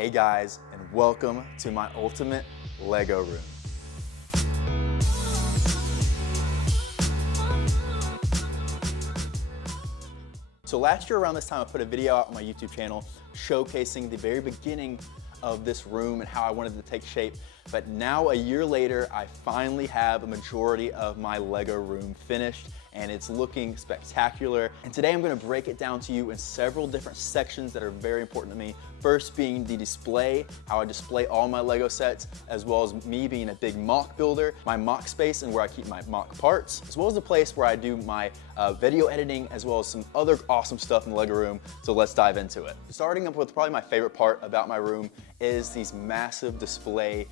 Hey guys, and welcome to my ultimate Lego room. So last year around this time I put a video out on my YouTube channel showcasing the very beginning of this room and how I wanted it to take shape. But now a year later, I finally have a majority of my Lego room finished and it's looking spectacular. And today I'm gonna break it down to you in several different sections that are very important to me. First being the display, how I display all my Lego sets, as well as me being a big MOC builder, my MOC space and where I keep my MOC parts, as well as the place where I do my video editing, as well as some other awesome stuff in the Lego room. So let's dive into it. Starting up with probably my favorite part about my room is these massive display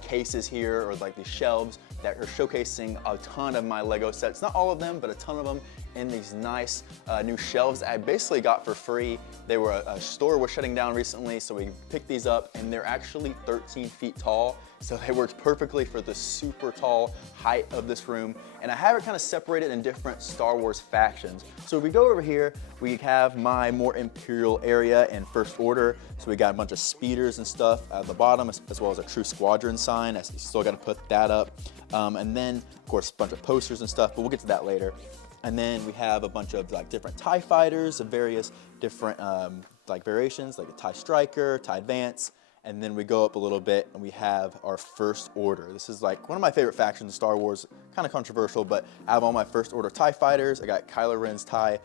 cases here, or like these shelves that are showcasing a ton of my Lego sets. Not all of them, but a ton of them in these nice new shelves I basically got for free. They were a store was shutting down recently, so we picked these up, and they're actually 13 feet tall. So they work perfectly for the super tall height of this room. And I have it kind of separated in different Star Wars factions. So if we go over here, we have my more Imperial area and First Order. So we got a bunch of speeders and stuff at the bottom, as well as a True Squadron sign. I still got to put that up. And then, of course, a bunch of posters and stuff, but we'll get to that later. And then we have a bunch of like different TIE fighters of various different like variations, like a TIE Striker, TIE Advance. And then we go up a little bit and we have our First Order. This is like one of my favorite factions in Star Wars, kind of controversial, but I have all my First Order TIE fighters. I got Kylo Ren's TIE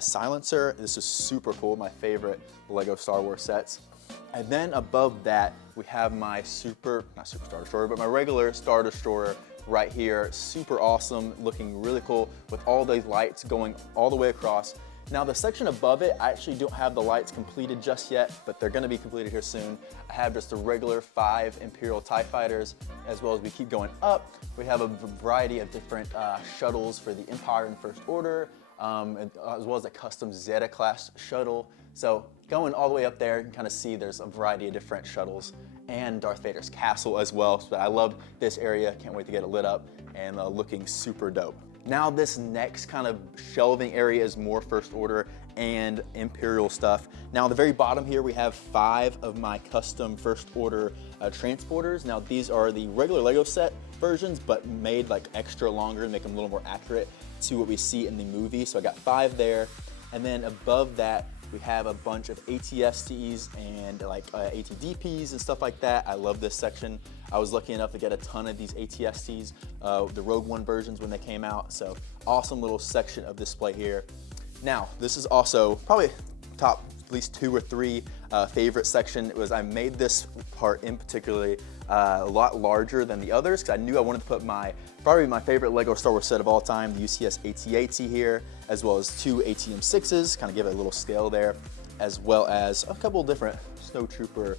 Silencer. This is super cool, my favorite Lego Star Wars sets. And then above that, we have my not Super Star Destroyer, but my regular Star Destroyer right here. Super awesome, looking really cool with all these lights going all the way across. Now the section above it, I actually don't have the lights completed just yet, but they're gonna be completed here soon. I have just the regular 5 Imperial TIE fighters, as well as we keep going up. We have a variety of different shuttles for the Empire and First Order, as well as a custom Zeta class shuttle. So going all the way up there, you can kind of see there's a variety of different shuttles and Darth Vader's castle as well. So I love this area, can't wait to get it lit up and looking super dope. Now this next kind of shelving area is more First Order and Imperial stuff. Now on the very bottom here, we have 5 of my custom First Order transporters. Now these are the regular Lego set versions, but made like extra longer to make them a little more accurate to what we see in the movie. So I got 5 there. And then above that, we have a bunch of ATSTs and like ATDPs and stuff like that. I love this section. I was lucky enough to get a ton of these ATSTs, the Rogue One versions when they came out. So awesome little section of display here. Now, this is also probably top at least 2 or 3 favorite section. I made this part in particularly a lot larger than the others because I knew I wanted to put probably my favorite Lego Star Wars set of all time, the UCS AT-AT here, as well as 2 ATM-6s, kind of give it a little scale there, as well as a couple different snowtrooper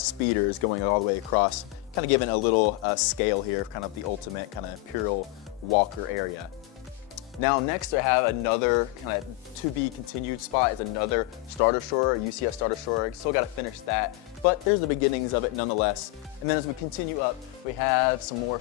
speeders going all the way across, kind of giving a little scale here, kind of the ultimate kind of Imperial Walker area. Now next I have another kind of to be continued spot is another Star Destroyer, UCS Star Destroyer. Still got to finish that, but there's the beginnings of it nonetheless. And then as we continue up, we have some more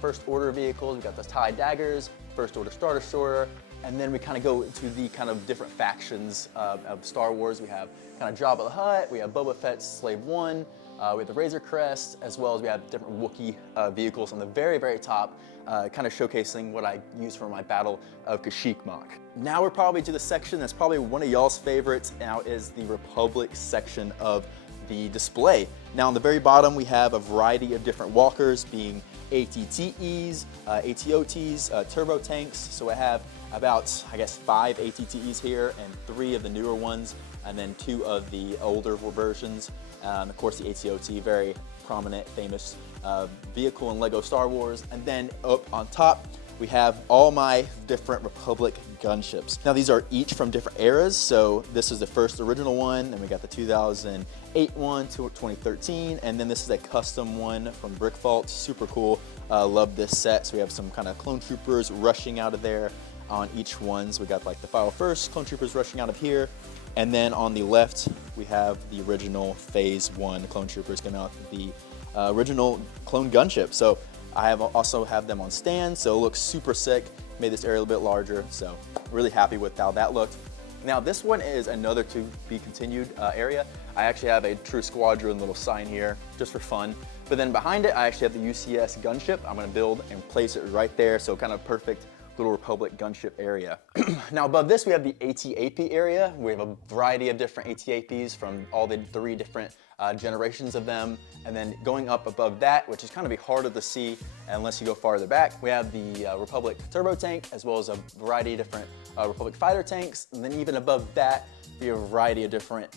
First Order vehicles. We got the TIE Daggers, First Order Star Destroyer, and then we kind of go into the kind of different factions of Star Wars. We have kind of Jabba the Hutt, we have Boba Fett's Slave One, we have the Razor Crest, as well as we have different Wookiee vehicles on the very, very top, kind of showcasing what I use for my Battle of Kashyyyk MOC. Now we're probably to the section that's probably one of y'all's favorites. Now is the Republic section of the display. Now on the very bottom, we have a variety of different walkers being ATTEs, ATOTs, turbo tanks. So I have about, I guess, 5 ATTEs here and 3 of the newer ones, and then 2 of the older versions. Of course, the ATOT, very prominent, famous vehicle in Lego Star Wars. And then up on top, we have all my different Republic gunships. Now these are each from different eras. So this is the first original one, and we got the 2008 one, 2013, and then this is a custom one from Brick Vault. Super cool, love this set. So we have some kind of clone troopers rushing out of there on each one. So we got like the 501st clone troopers rushing out of here. And then on the left, we have the original Phase 1 clone troopers coming out, the original clone gunship. So I also have them on stands, so it looks super sick. Made this area a little bit larger, so really happy with how that looked. Now this one is another to be continued area. I actually have a True Squadron little sign here just for fun. But then behind it, I actually have the UCS gunship. I'm gonna build and place it right there, so kind of perfect little Republic gunship area. Now above this, we have the AT-AP area. We have a variety of different AT-APs from all the 3 different generations of them. And then going up above that, which is kind of be harder to see unless you go farther back, we have the Republic turbo tank, as well as a variety of different Republic fighter tanks. And then even above that, we have a variety of different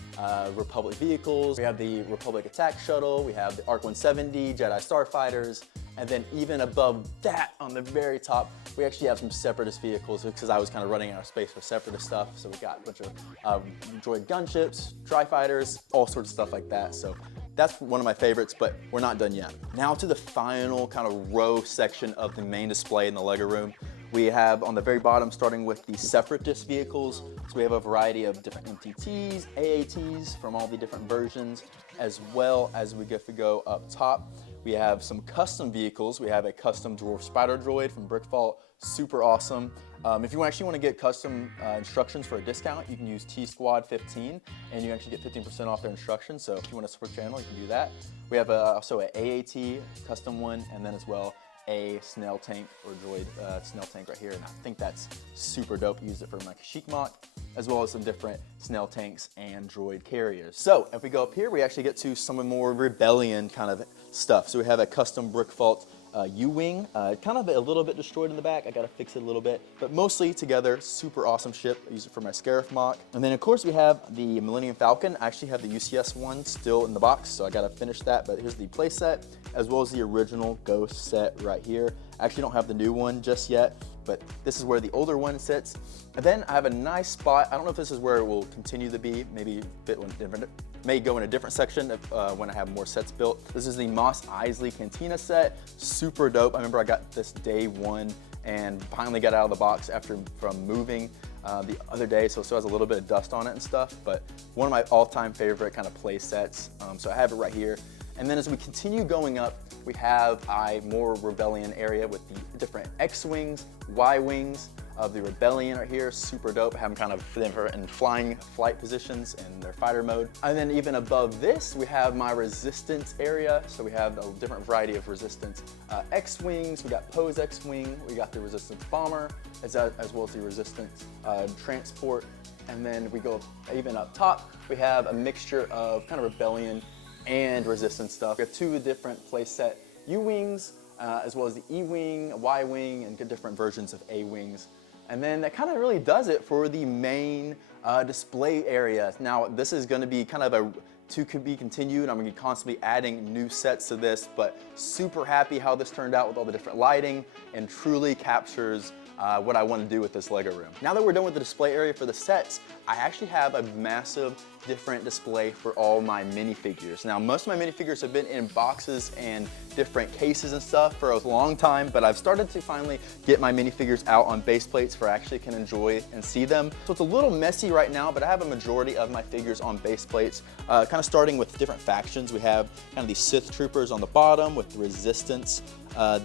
Republic vehicles. We have the Republic attack shuttle, we have the ARC-170, Jedi Starfighters, and then even above that, on the very top, we actually have some Separatist vehicles because I was kind of running out of space for Separatist stuff. So we got a bunch of droid gunships, tri-fighters, all sorts of stuff like that. So that's one of my favorites, but we're not done yet. Now to the final kind of row section of the main display in the LEGO room. We have on the very bottom, starting with the Separatist vehicles. So we have a variety of different MTTs, AATs from all the different versions, as well as we get to go up top. We have some custom vehicles. We have a custom Dwarf Spider Droid from Brickfault, super awesome. If you actually want to get custom instructions for a discount, you can use T-Squad15 and you actually get 15% off their instructions. So if you want to support the channel, you can do that. We have also an AAT custom one, and then as well a snail tank or droid snail tank right here, and I think that's super dope. Use it for my Kashyyyk MOC, as well as some different snail tanks and droid carriers. So if we go up here, we actually get to some more Rebellion kind of stuff. So we have a custom Brickfault U-Wing, kind of a little bit destroyed in the back. I gotta fix it a little bit, but mostly together, super awesome ship. I use it for my Scarif MOC. And then of course we have the Millennium Falcon. I actually have the UCS one still in the box, so I gotta finish that, but here's the play set, as well as the original Ghost set right here. I actually don't have the new one just yet, but this is where the older one sits. And then I have a nice spot. I don't know if this is where it will continue to be, maybe fit one different, may go in a different section when I have more sets built. This is the Mos Eisley Cantina set, super dope. I remember I got this day one and finally got out of the box from moving the other day, so it still has a little bit of dust on it and stuff, but one of my all-time favorite kind of play sets. So I have it right here. And then as we continue going up, we have a more Rebellion area with the different X-Wings, Y-Wings of the Rebellion right here, super dope. I have them kind of in flying flight positions in their fighter mode. And then even above this, we have my Resistance area. So we have a different variety of Resistance X-Wings. We got Poe's X-Wing, we got the Resistance Bomber, as well as the Resistance Transport. And then we go even up top, we have a mixture of kind of Rebellion and Resistance stuff. We have 2 different playset U-Wings, as well as the E-Wing, Y-Wing, and different versions of A-Wings. And then that kind of really does it for the main display area. Now, this is going to be kind of a to be continued. I'm going to be constantly adding new sets to this, but super happy how this turned out with all the different lighting and truly captures what I want to do with this LEGO room. Now that we're done with the display area for the sets, I actually have a massive different display for all my minifigures. Now, most of my minifigures have been in boxes and different cases and stuff for a long time, but I've started to finally get my minifigures out on base plates where I actually can enjoy and see them. So it's a little messy right now, but I have a majority of my figures on base plates, kind of starting with different factions. We have kind of the Sith troopers on the bottom with the Resistance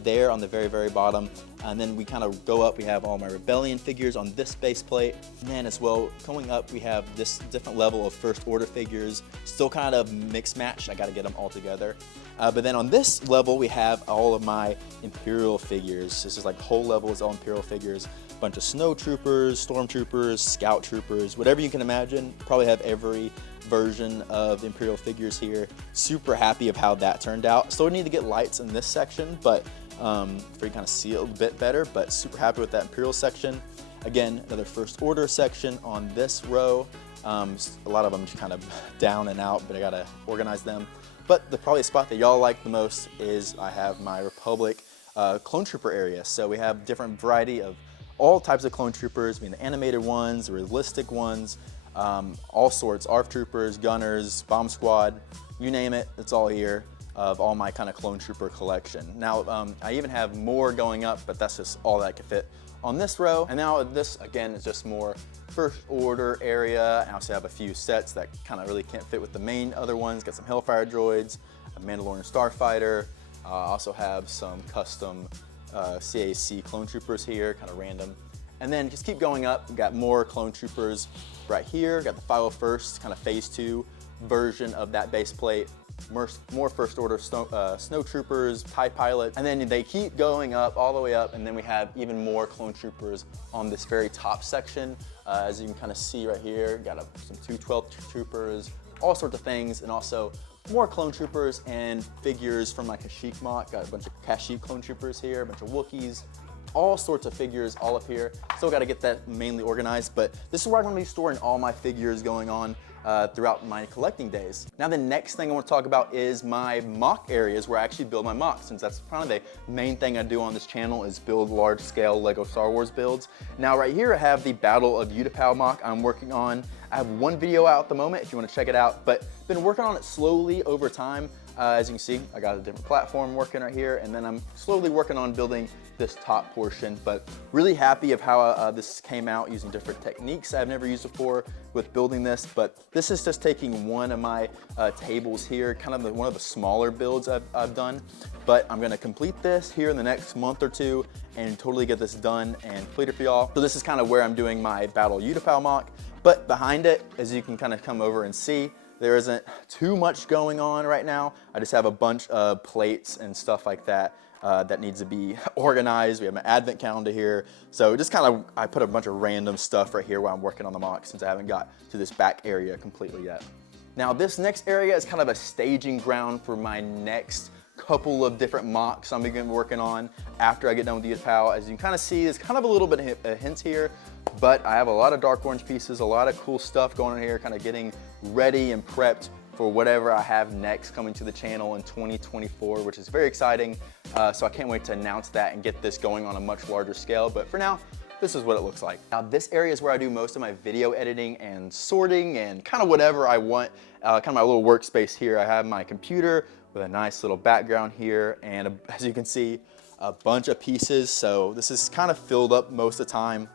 there on the very, very bottom. And then we kind of go up, we have all my Rebellion figures on this base plate. And then as well, going up, we have this different level of First Order figures, still kind of mixed match. I gotta get them all together. But then on this level, we have all of my Imperial figures. This is like whole level is all Imperial figures. A bunch of Snow Troopers, Stormtroopers, Scout Troopers, whatever you can imagine. Probably have every version of the Imperial figures here. Super happy of how that turned out. Still need to get lights in this section, but for you kind of see it a bit better, but super happy with that Imperial section. Again, another First Order section on this row. A lot of them just kind of down and out, but I gotta organize them. But the probably spot that y'all like the most is I have my Republic Clone Trooper area. So we have different variety of all types of Clone Troopers, the animated ones, the realistic ones, all sorts, ARF Troopers, Gunners, Bomb Squad, you name it, it's all here of all my kind of Clone Trooper collection. Now, I even have more going up, but that's just all that I can fit on this row. And now this, again, is just more First Order area. I also have a few sets that kind of really can't fit with the main other ones. Got some Hellfire droids, a Mandalorian Starfighter. Also have some custom CAC Clone Troopers here, kind of random. And then just keep going up, we got more Clone Troopers right here. Got the 501st, kind of phase 2 version of that base plate. More first order snow troopers, TIE pilots, and then they keep going up all the way up, and then we have even more clone troopers on this very top section. As you can kind of see right here, got some 212 troopers, all sorts of things, and also more clone troopers and figures from my Kashyyyk MOC. Got a bunch of Kashyyyk clone troopers here, a bunch of Wookiees, all sorts of figures all up here. Still got to get that mainly organized, but this is where I'm going to be storing all my figures going on throughout my collecting days. Now the next thing I want to talk about is my MOC areas where I actually build my MOCs, since that's probably the main thing I do on this channel is build large scale Lego Star Wars builds. Now right here I have the Battle of Utapau MOC I'm working on. I have one video out at the moment if you want to check it out, but been working on it slowly over time. As you can see, I got a different platform working right here, and then I'm slowly working on building this top portion, but really happy of how this came out using different techniques I've never used before with building this. But this is just taking one of my tables here, kind of one of the smaller builds I've done, but I'm gonna complete this here in the next month or two and totally get this done and completed for y'all. So this is kind of where I'm doing my Battle Utapau MOC, but behind it, as you can kind of come over and see, there isn't too much going on right now. I just have a bunch of plates and stuff like that that needs to be organized. We have an advent calendar here. So just kind of, I put a bunch of random stuff right here while I'm working on the MOC since I haven't got to this back area completely yet. Now this next area is kind of a staging ground for my next couple of different MOCs I'm going to be working on after I get done with the Utapau. As you can kind of see, there's kind of a little bit of hints here, but I have a lot of dark orange pieces, a lot of cool stuff going on here, kind of getting ready and prepped for whatever I have next coming to the channel in 2024, which is very exciting. So I can't wait to announce that and get this going on a much larger scale. But for now, this is what it looks like. Now this area is where I do most of my video editing and sorting and kind of whatever I want, kind of my little workspace here. I have my computer with a nice little background here, and as you can see, a bunch of pieces. So this is kind of filled up most of the time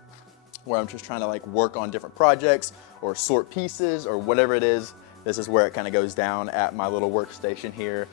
where I'm just trying to like work on different projects or sort pieces or whatever it is. This is where it kind of goes down at my little workstation here.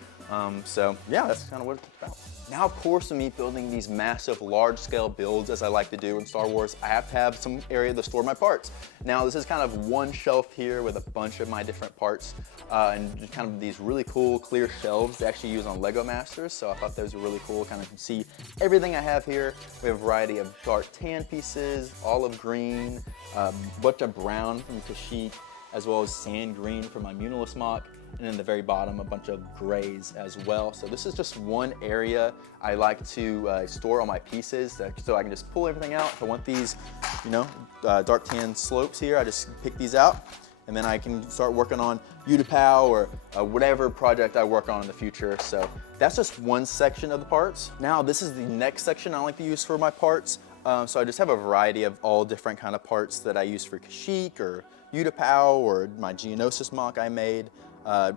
So yeah, that's kind of what it's about. Now, of course, with me building these massive large scale builds as I like to do in Star Wars, I have to have some area to store my parts. Now this is kind of one shelf here with a bunch of my different parts and just kind of these really cool clear shelves they actually use on Lego Masters. So I thought those were really cool, kind of see everything I have here. We have a variety of dark tan pieces, olive green, a bunch of brown from Kashyyyk, as well as sand green from my Munilis MOC, and in the very bottom a bunch of grays as well. So this is just one area I like to store all my pieces so I can just pull everything out. If I want these, you know, dark tan slopes here, I just pick these out, and then I can start working on Utapau or whatever project I work on in the future. So that's just one section of the parts. Now this is the next section I like to use for my parts. So I just have a variety of all different kind of parts that I use for Kashyyyk or Utapau or my Geonosis MOC I made,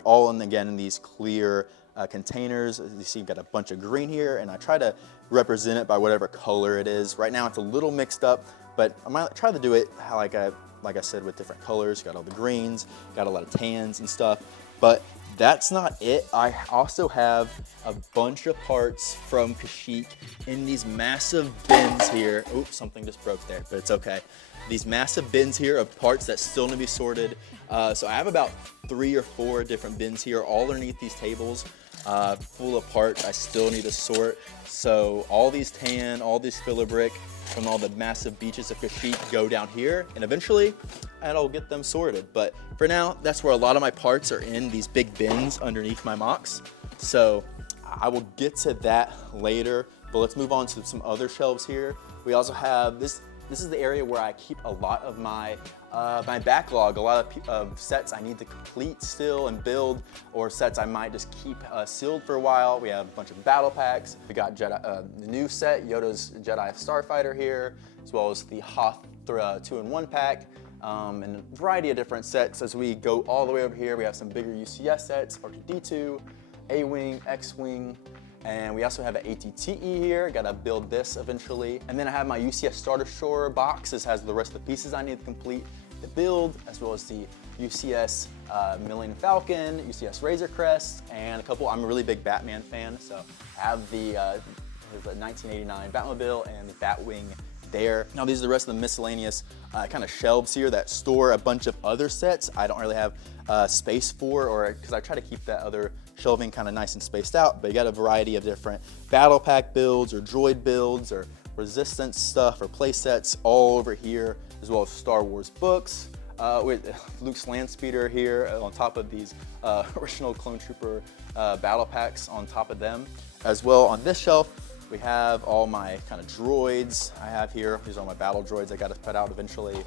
all in these clear containers. As you see, you've got a bunch of green here, and I try to represent it by whatever color it is. Right now it's a little mixed up, but I might try to do it how like I said, with different colors. Got all the greens, got a lot of tans and stuff, but that's not it. I also have a bunch of parts from Kashyyyk in these massive bins here. Oops, something just broke there, but it's okay. These massive bins here of parts that still need to be sorted. So I have about 3 or 4 different bins here, all underneath these tables, full of parts I still need to sort. So all these tan, all these filler brick from all the massive beaches of Kashyyyk go down here, and eventually I'll get them sorted. But for now, that's where a lot of my parts are, in these big bins underneath my MOCs. So I will get to that later, but let's move on to some other shelves here. We also have this. This is the area where I keep a lot of my my backlog, a lot of sets I need to complete still and build, or sets I might just keep sealed for a while. We have a bunch of battle packs. We got the new set, Yoda's Jedi Starfighter here, as well as the Hoth 2-in-1 pack, and a variety of different sets. As we go all the way over here, we have some bigger UCS sets, R2-D2, A-Wing, X-Wing, and we also have an ATTE here. Gotta build this eventually. And then I have my UCS Starter Shore box. This has the rest of the pieces I need to complete the build, as well as the UCS Millennium Falcon, UCS Razor Crest, and a couple. I'm a really big Batman fan, so I have the 1989 Batmobile and the Batwing there. Now these are the rest of the miscellaneous kind of shelves here that store a bunch of other sets. I don't really have space for, or because I try to keep that other shelving kind of nice and spaced out, but you got a variety of different battle pack builds or droid builds or resistance stuff or play sets all over here, as well as Star Wars books. With Luke's land speeder here on top of these original Clone Trooper battle packs on top of them. As well, on this shelf, we have all my kind of droids I have here. These are my battle droids I got to put out eventually.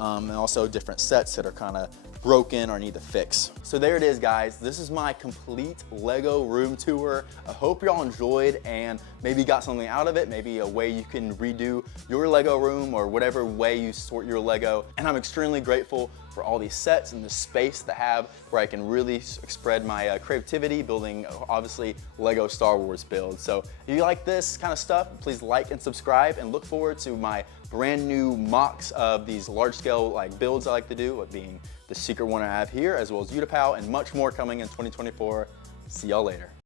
And also different sets that are kind of broken or need to fix. So there it is, guys. This is my complete Lego room tour. I hope y'all enjoyed and maybe got something out of it, maybe a way you can redo your Lego room or whatever way you sort your Lego. And I'm extremely grateful for all these sets and the space to have where I can really spread my creativity building, obviously, Lego Star Wars builds. So if you like this kind of stuff, please like and subscribe, and look forward to my brand new MOCs of these large scale builds I like to do, like being the secret one I have here, as well as Utapau, and much more coming in 2024. See y'all later.